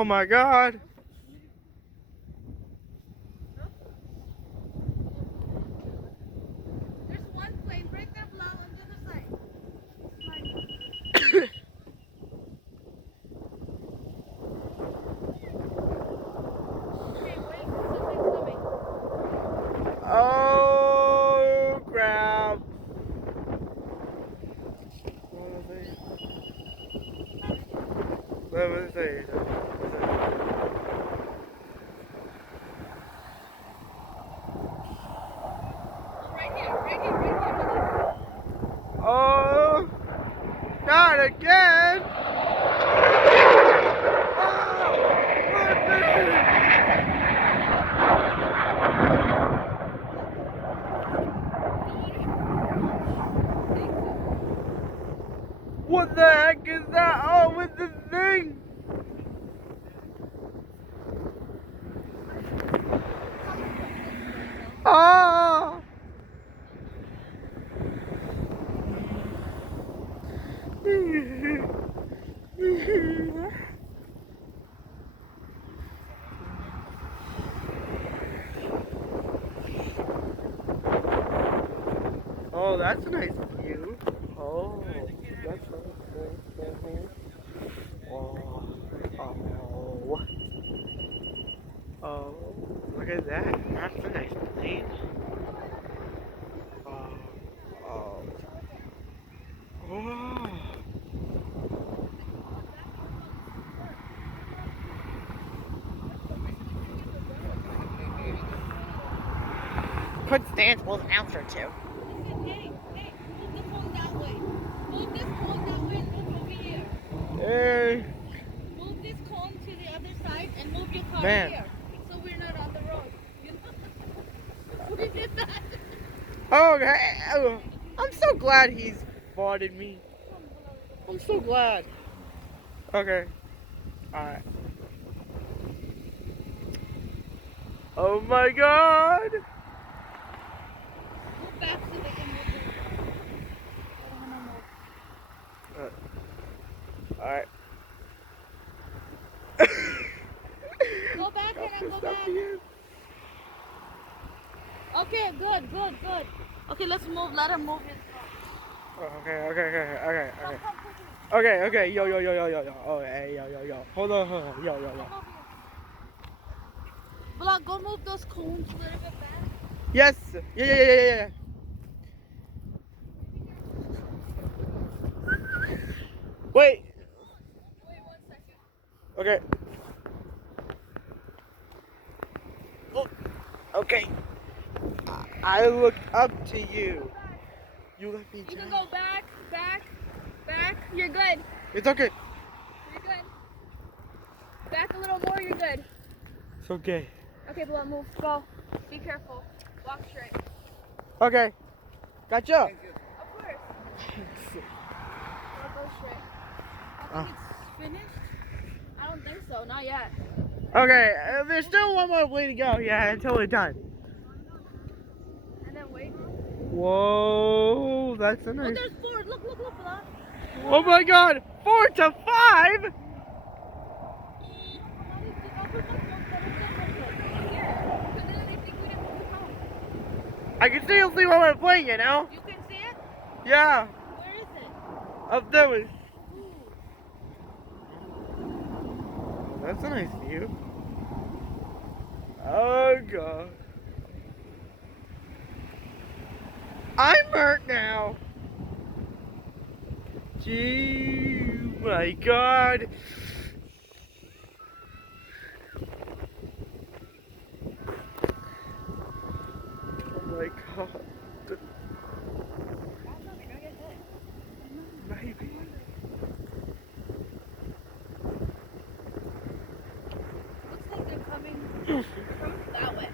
Oh my God. There's one plane right there below on the other side. Okay, wait, something's coming. Oh crap. What was it? Right here, right here, right here. Oh, not again. What the heck is that? Oh, with the thing. Oh. Oh, that's a nice view. Oh, that's nice. Oh, oh, oh, look at that. That's a nice plane. Oh, oh, oh. Put stance will answer to. Listen, hey, move the phone that way. Move this cone that way and move over here. Hey, Move this cone to the other side and move your car man. here. So we're not on the road. You know? We did that. Okay. I'm so glad he's spotted me. I'm so glad. Okay. Alright. Oh my God. Move back so they can move it. I don't want to move. Alright. Go back and then go back. Okay, good. Okay, let's move. Let him move his car. Okay. Come quickly. Okay. Yo. Oh, hey, yo. Hold on. Yo. Come over here. Vlog, go move those cones a little bit back. Yes. Yeah. Wait. Wait 1 second. Okay. Oh, okay. I look up to you. You let me You can down. go back. You're good. It's okay. You're good. Back a little more. You're good. It's okay. Okay, Vlog, move. Go. Be careful. Walk straight. Okay. Gotcha. Of course. Go straight. I think it's finished. I don't think so. Not yet. Okay. There's still one more way to go. Yeah, until we're done. And then wait. Whoa, that's a Oh, nice. there's 4. Look, Vlog. Oh my God, 4 to 5. I can still see what we're playing, you know? You can see it? Yeah, Where is it? up there. Ooh. That's a nice view. Oh God. I'm hurt now. Gee, my God. Oh my God. Maybe. Looks like they're coming from that way.